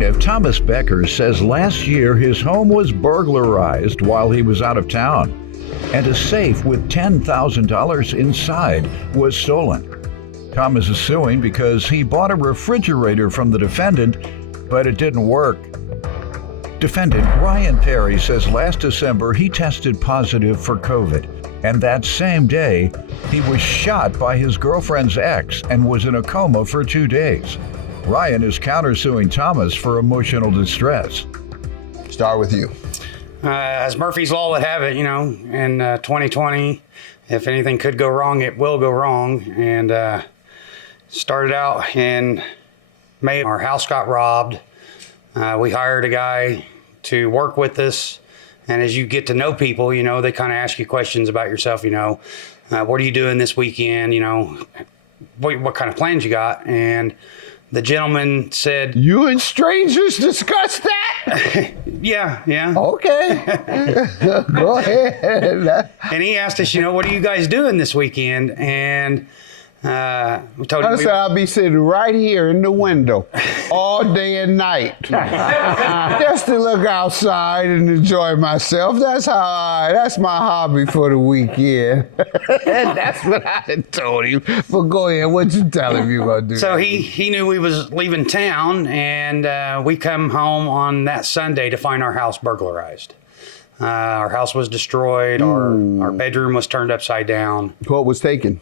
Plaintiff Thomas Becker says last year his home was burglarized while he was out of town, and a safe with $10,000 inside was stolen. Thomas is suing because he bought a refrigerator from the defendant, but it didn't work. Defendant Ryan Perry says last December he tested positive for COVID, and that same day he was shot by his girlfriend's ex and was in a coma for 2 days. Ryan is countersuing Thomas for emotional distress. Start with you. As Murphy's Law would have it, in 2020, if anything could go wrong, it will go wrong. And started out in May. Our house got robbed. We hired a guy to work with us. And as you get to know people, they kind of ask you questions about yourself. What are you doing this weekend? What kind of plans you got? And the gentleman said, "You and strangers discuss that?" Yeah. Okay. Go ahead. And he asked us, what are you guys doing this weekend? And we told him I'll be sitting right here in the window all day and night, just to look outside and enjoy myself. That's my hobby for the weekend. And that's what I told him. But go ahead, what you tell him you gonna do? So he knew we was leaving town, and we come home on that Sunday to find our house burglarized. Our house was destroyed. Our bedroom was turned upside down. What was taken?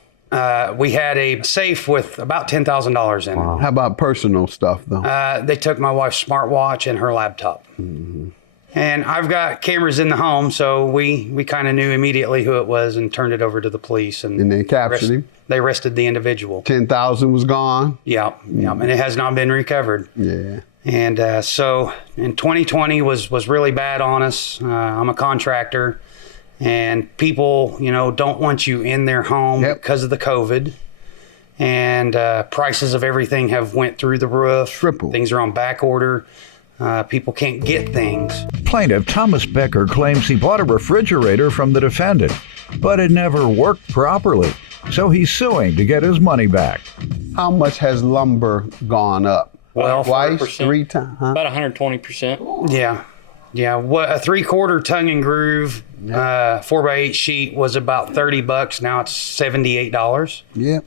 We had a safe with about $10,000 in it. How about personal stuff, though? They took my wife's smartwatch and her laptop. Mm-hmm. And I've got cameras in the home, so we kind of knew immediately who it was and turned it over to the police. And they captured him? They arrested the individual. 10,000 was gone? Yeah, and it has not been recovered. Yeah. And so in 2020 was really bad on us. I'm a contractor. And people, don't want you in their home because of the COVID. And prices of everything have went through the roof. Triple. Things are on back order. People can't get things. Plaintiff Thomas Becker claims he bought a refrigerator from the defendant, but it never worked properly. So he's suing to get his money back. How much has lumber gone up? Well, twice, 4%. 3 times? Huh? About 120%. Yeah. What a 3/4 tongue and groove 4x8 sheet was about $30. Now it's $78. Yep.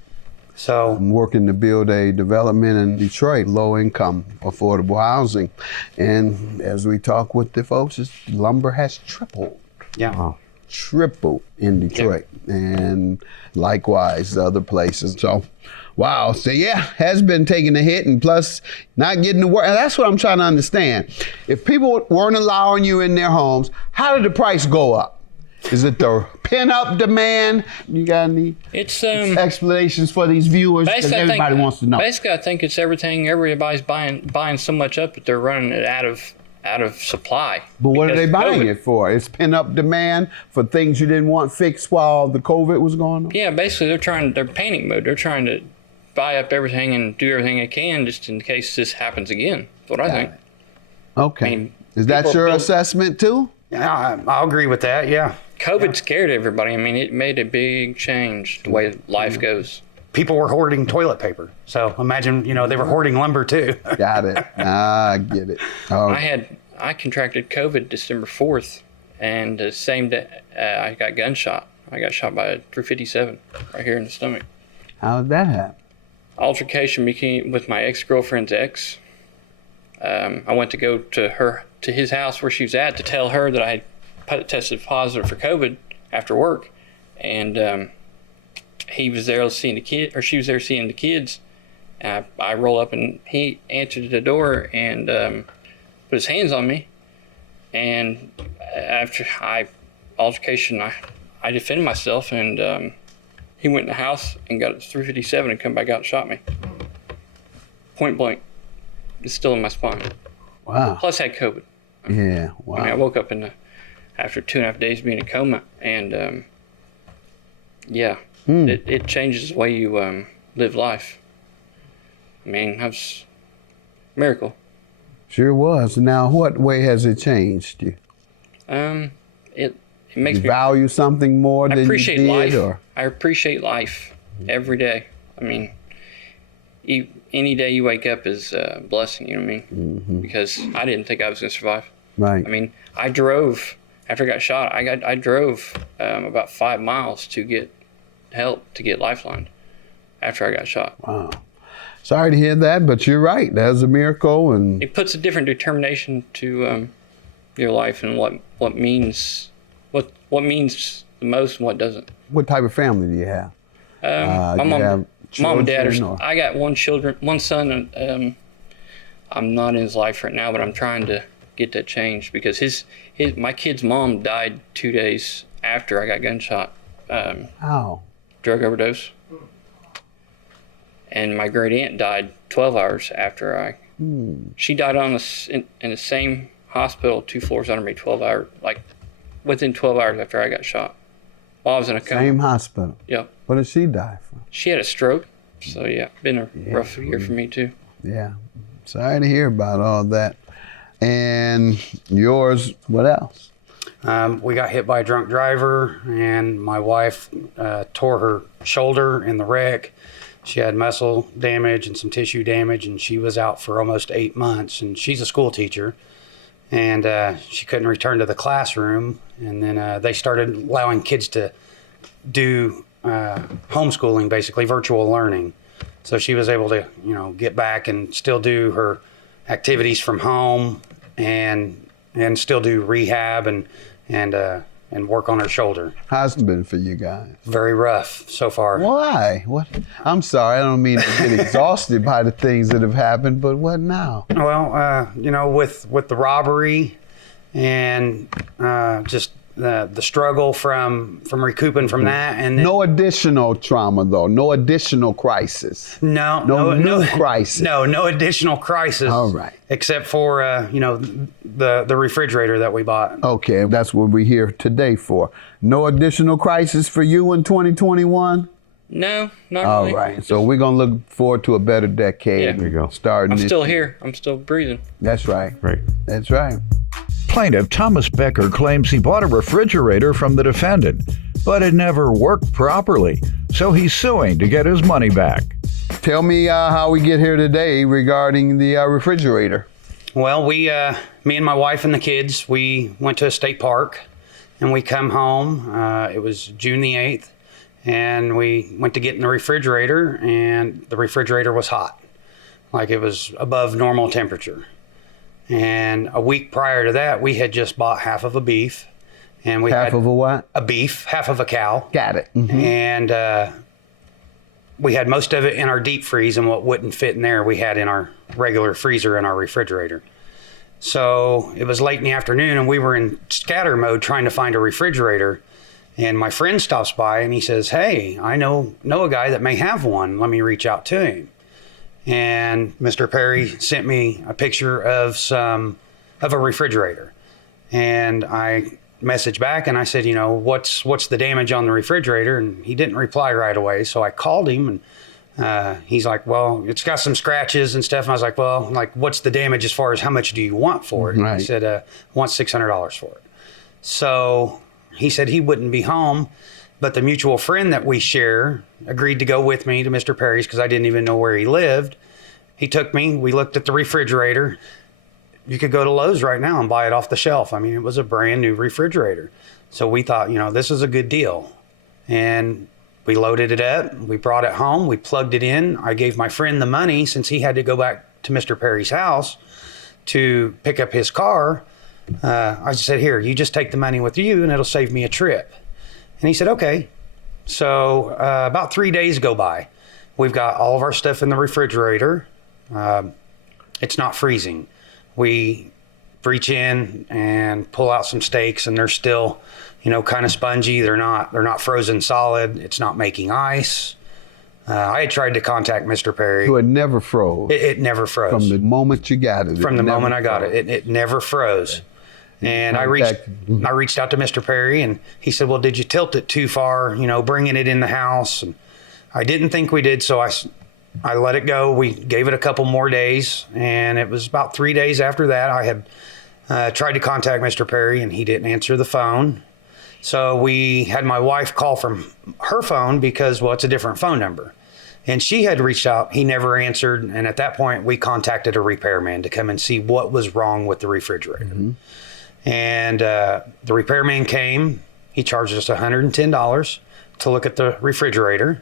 So I'm working to build a development in Detroit, low income, affordable housing. And as we talk with the folks, lumber has tripled. Yeah. Wow. Tripled in Detroit. And likewise, the other places. So, wow. So, has been taking a hit, and plus not getting to work. And that's what I'm trying to understand. If people weren't allowing you in their homes, how did the price go up? Is it the pin-up demand? You got any explanations for these viewers? Because everybody wants to know. Basically, I think it's everything. Everybody's buying so much up that they're running it out of supply. But what are they buying it for? It's pin-up demand for things you didn't want fixed while the COVID was going on? Yeah, basically they're panic mode. They're trying to buy up everything and do everything they can just in case this happens again. That's what I think. Okay. Is that your assessment too? Yeah, I'll agree with that. Yeah. COVID scared everybody. I mean, it made a big change the way life goes. People were hoarding toilet paper. So imagine, they were hoarding lumber too. Got it. I get it. I contracted COVID December 4th, and the same day I got gunshot. I got shot by a .357 right here in the stomach. How did that happen? Altercation became with my ex-girlfriend's ex. I went to go to his house where she was at to tell her that I had tested positive for COVID after work, and he was there seeing the kid, or she was there seeing the kids. And I roll up and he answered the door and put his hands on me. And after altercation, I defended myself, and he went in the house and got a .357 and come back out and shot me. Point blank. It's still in my spine. Wow. Plus I had COVID. Yeah, wow. I woke up after 2.5 days being in a coma, and it changes the way you live life. I mean, that's a miracle. Sure was. Now, what way has it changed you? It makes you me value something more than you did? Life. I appreciate life every day. I mean, any day you wake up is a blessing, you know what I mean? Mm-hmm. Because I didn't think I was going to survive. Right. I mean, I drove, after I got shot, I drove about 5 miles to get help, to get lifelined after I got shot. Wow. Sorry to hear that, but you're right. That's a miracle. And It puts a different determination to your life and what means the most and what doesn't. what type of family do you have? My do you mom, have mom and dad children, or- I got one son, and I'm not in his life right now, but I'm trying to get that changed because my kid's mom died 2 days after I got gunshot. Oh. Drug overdose. And my great aunt died 12 hours after she died in the same hospital 2 floors under me, 12 hours, like within 12 hours after I got shot. While I was in a coma. Same hospital. Yeah. What did she die from? She had a stroke. So yeah, been a rough year for me too. Yeah. Sorry to hear about all that. And yours, what else? We got hit by a drunk driver, and my wife tore her shoulder in the wreck. She had muscle damage and some tissue damage, and she was out for almost 8 months. And she's a school teacher, and she couldn't return to the classroom. And then they started allowing kids to do homeschooling, basically virtual learning. So she was able to, get back and still do her activities from home, and still do rehab and work on her shoulder. How's it been for you guys? Very rough so far. Why? What? I'm sorry, I don't mean to get exhausted by the things that have happened, but what now? Well, with the robbery and just the struggle from recouping from that, and then, No additional trauma, though. No additional crisis. no new crisis. no additional crisis. All right. Except for the refrigerator that we bought. Okay, that's what we're here today for. No additional crisis for you in 2021? No, not All really. right. So we're going to look forward to a better decade. Yeah. There you go. Starting I'm this- still here. I'm still breathing. That's right. Right. That's right. Plaintiff Thomas Becker claims he bought a refrigerator from the defendant, but it never worked properly, so he's suing to get his money back. Tell me how we get here today regarding the refrigerator. Well, me and my wife and the kids, we went to a state park, and we come home. It was June the 8th, and we went to get in the refrigerator, and the refrigerator was hot, like it was above normal temperature. And a week prior to that, we had just bought half of a beef, and we Half had of a what? a beef, half of a cow. Got it. Mhm. And we had most of it in our deep freeze, and what wouldn't fit in there, we had in our regular freezer in our refrigerator. So it was late in the afternoon, and we were in scatter mode trying to find a refrigerator. And my friend stops by, and he says, "Hey, I know a guy that may have one. Let me reach out to him." And Mr. Perry sent me a picture of a refrigerator, and I messaged back and I said, what's the damage on the refrigerator? And he didn't reply right away, so I called him, and he's like, "Well, it's got some scratches and stuff." And I was like, "Well, what's the damage as far as how much do you want for it?" Right. He said, "I want $600 for it." So he said he wouldn't be home, but the mutual friend that we share agreed to go with me to Mr. Perry's because I didn't even know where he lived. He took me, we looked at the refrigerator. You could go to Lowe's right now and buy it off the shelf. I mean, it was a brand new refrigerator. So we thought, this is a good deal. And we loaded it up, we brought it home, we plugged it in. I gave my friend the money since he had to go back to Mr. Perry's house to pick up his car. I just said, "Here, you just take the money with you and it'll save me a trip." And he said, "Okay." So about 3 days go by. We've got all of our stuff in the refrigerator. It's not freezing. We reach in and pull out some steaks, and they're still, kind of spongy. They're not frozen solid. It's not making ice. I had tried to contact Mr. Perry. So it never froze. It never froze. From the moment you got it. From the moment I got it, it never froze. And I reached out to Mr. Perry, and he said, "Well, did you tilt it too far, bringing it in the house?" And I didn't think we did, so I let it go. We gave it a couple more days, and it was about 3 days after that I had tried to contact Mr. Perry, and he didn't answer the phone. So we had my wife call from her phone because, well, it's a different phone number. And she had reached out. He never answered. And at that point, we contacted a repairman to come and see what was wrong with the refrigerator. Mm-hmm. And the repairman came. He charged us $110 to look at the refrigerator.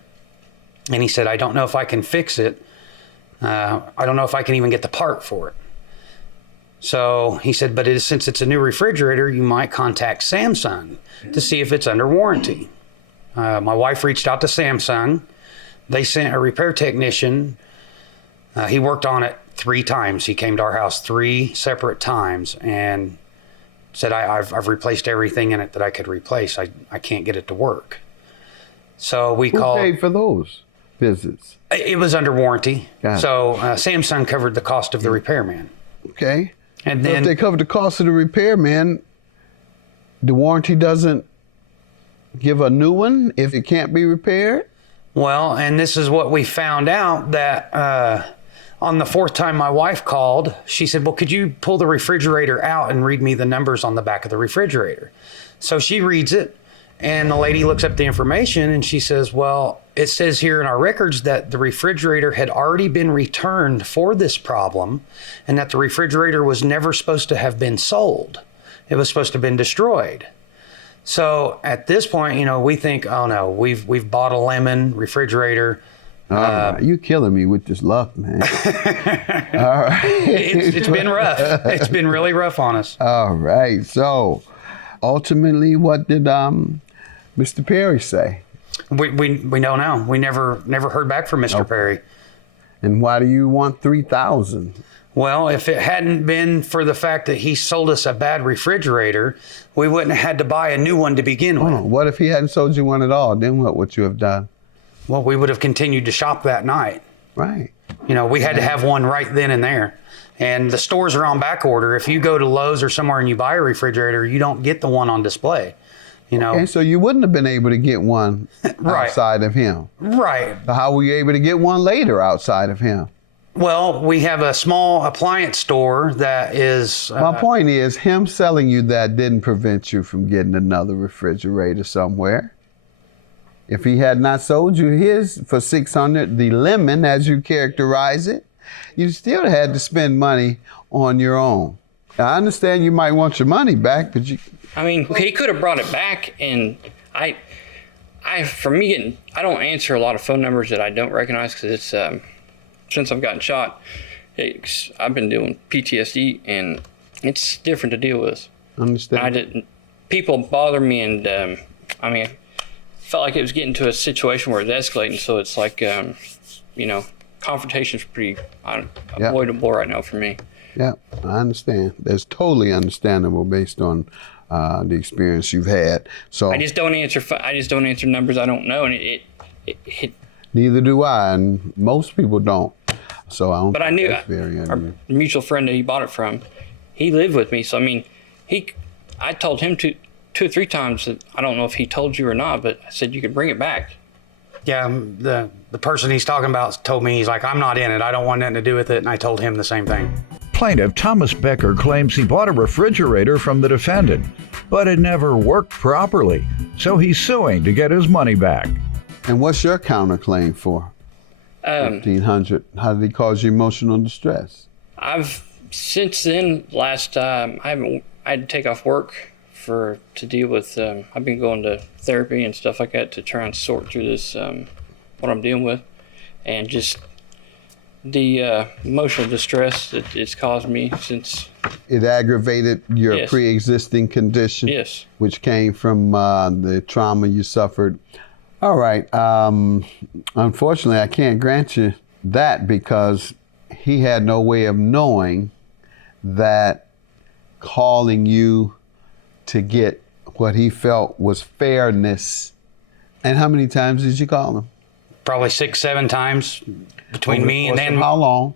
And he said, I don't know if I can fix it. I don't know if I can even get the part for it. So he said, but since it's a new refrigerator, you might contact Samsung to see if it's under warranty. My wife reached out to Samsung. They sent a repair technician. He worked on it 3 times. He came to our house 3 separate times and said, I've replaced everything in it that I could replace. I can't get it to work. So we called. Who paid for those visits? It was under warranty. Got it. So Samsung covered the cost of the repairman. Okay. And So then if they covered the cost of the repairman, the warranty doesn't give a new one if it can't be repaired? Well, and this is what we found out, that on the 4th time my wife called, she said, well, could you pull the refrigerator out and read me the numbers on the back of the refrigerator? So she reads it, and the lady looks up the information, and she says, well, it says here in our records that the refrigerator had already been returned for this problem, and that the refrigerator was never supposed to have been sold. It was supposed to have been destroyed. So at this point, we think, oh no, we've bought a lemon refrigerator. All right. You're killing me with this luck, man. All right. It's been rough. It's been really rough on us. All right. So ultimately, what did Mr. Perry say? We don't know. We never heard back from Mr. Perry. And why do you want $3,000? Well, if it hadn't been for the fact that he sold us a bad refrigerator, we wouldn't have had to buy a new one to begin with. Oh, what if he hadn't sold you one at all? Then what would you have done? Well, we would have continued to shop that night. Right. We had to have one right then and there. And the stores are on back order. If you go to Lowe's or somewhere and you buy a refrigerator, you don't get the one on display. Okay, so you wouldn't have been able to get one Right. outside of him. Right. So how were you able to get one later outside of him? Well, we have a small appliance store that is... My point is, him selling you that didn't prevent you from getting another refrigerator somewhere. If he had not sold you his for $600, the lemon, as you characterize it, you still had to spend money on your own. Now, I understand you might want your money back, but you... I mean, he could have brought it back, and I don't answer a lot of phone numbers that I don't recognize, because it's since I've gotten shot, I've been doing PTSD, and it's different to deal with. Understand. People bother me, and I felt like it was getting to a situation where it's escalating. So it's like, confrontation's pretty avoidable right now for me. Yeah, I understand. That's totally understandable based on the experience you've had. So I just don't answer numbers I don't know, and it neither do I, and most people don't. So I don't. But I knew that's very our mutual friend that he bought it from, he lived with me. So I mean, I told him 2 or 3 times that I don't know if he told you or not, but I said you could bring it back. Yeah, the person he's talking about told me, he's like, I'm not in it. I don't want nothing to do with it. And I told him the same thing. Plaintiff Thomas Becker claims he bought a refrigerator from the defendant, but it never worked properly, so he's suing to get his money back. And what's your counterclaim for? $1,500. How did he cause you emotional distress? Since then, last time I had to take off work to deal with. I've been going to therapy and stuff like that to try and sort through this, what I'm dealing with, and just the emotional distress that it's caused me since. It aggravated your Yes. pre-existing condition? Yes. Which came from the trauma you suffered. All right. Unfortunately, I can't grant you that because he had no way of knowing that calling you to get what he felt was fairness. And how many times did you call him? Probably 6, 7 times between me and then. How long?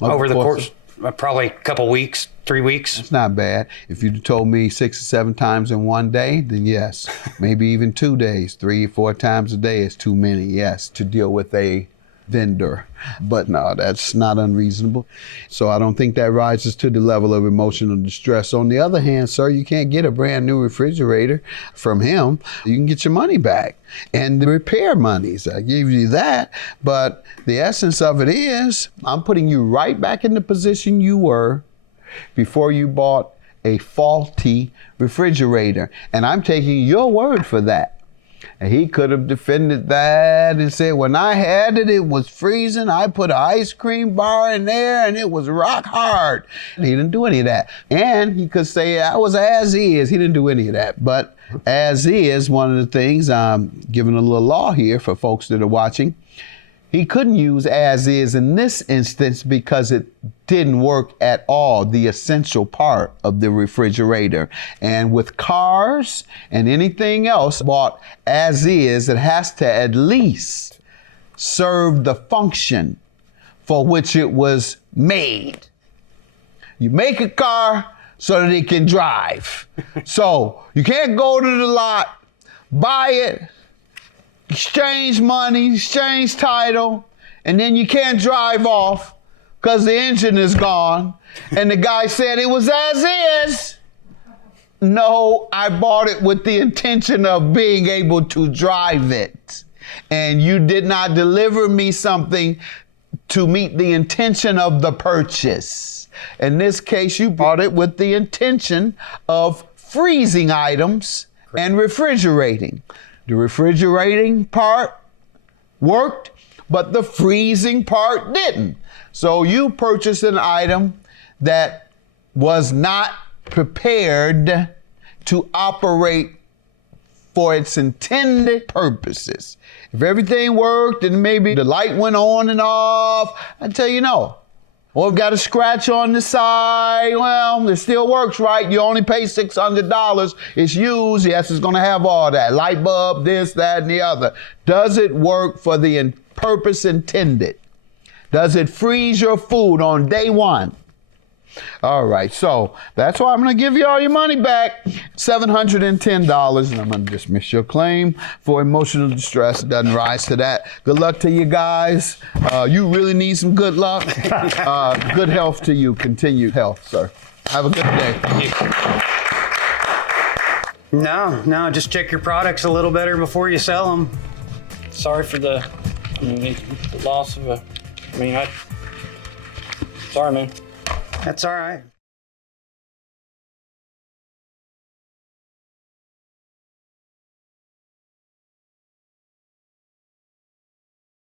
Over the course, probably a couple weeks, 3 weeks. It's not bad. If you told me 6 or 7 times in one day, then yes. Maybe even 2 days, 3 or 4 times a day is too many, yes, to deal with a vendor. But no, that's not unreasonable. So I don't think that rises to the level of emotional distress. On the other hand, sir, you can't get a brand new refrigerator from him. You can get your money back and the repair monies. I give you that. But the essence of it is, I'm putting you right back in the position you were before you bought a faulty refrigerator. And I'm taking your word for that. And he could have defended that and said, when I had it, it was freezing. I put an ice cream bar in there and it was rock hard. He didn't do any of that. And he could say, I was as is. He didn't do any of that. But as is, one of the things, I'm giving a little law here for folks that are watching. He couldn't use as is in this instance because it didn't work at all, the essential part of the refrigerator. And with cars and anything else bought as is, it has to at least serve the function for which it was made. You make a car so that it can drive. So you can't go to the lot, buy it, exchange money, exchange title, and then you can't drive off because the engine is gone. And the guy said it was as is. No, I bought it with the intention of being able to drive it. And you did not deliver me something to meet the intention of the purchase. In this case, you bought it with the intention of freezing items and refrigerating. The refrigerating part worked, but the freezing part didn't. So you purchased an item that was not prepared to operate for its intended purposes. If everything worked and maybe the light went on and off, I'd tell you no. Or got a scratch on the side, well, it still works, right? You only pay $600. It's used. Yes, it's going to have all that. Light bulb, this, that, and the other. Does it work for the purpose intended? Does it freeze your food on day one? All right, so that's why I'm going to give you all your money back, $710, and I'm going to dismiss your claim for emotional distress. It doesn't rise to that. Good luck to you guys. You really need some good luck. Good health to you. Continued health, sir. Have a good day. No, just check your products a little better before you sell them. Sorry for the loss of sorry, man. That's all right.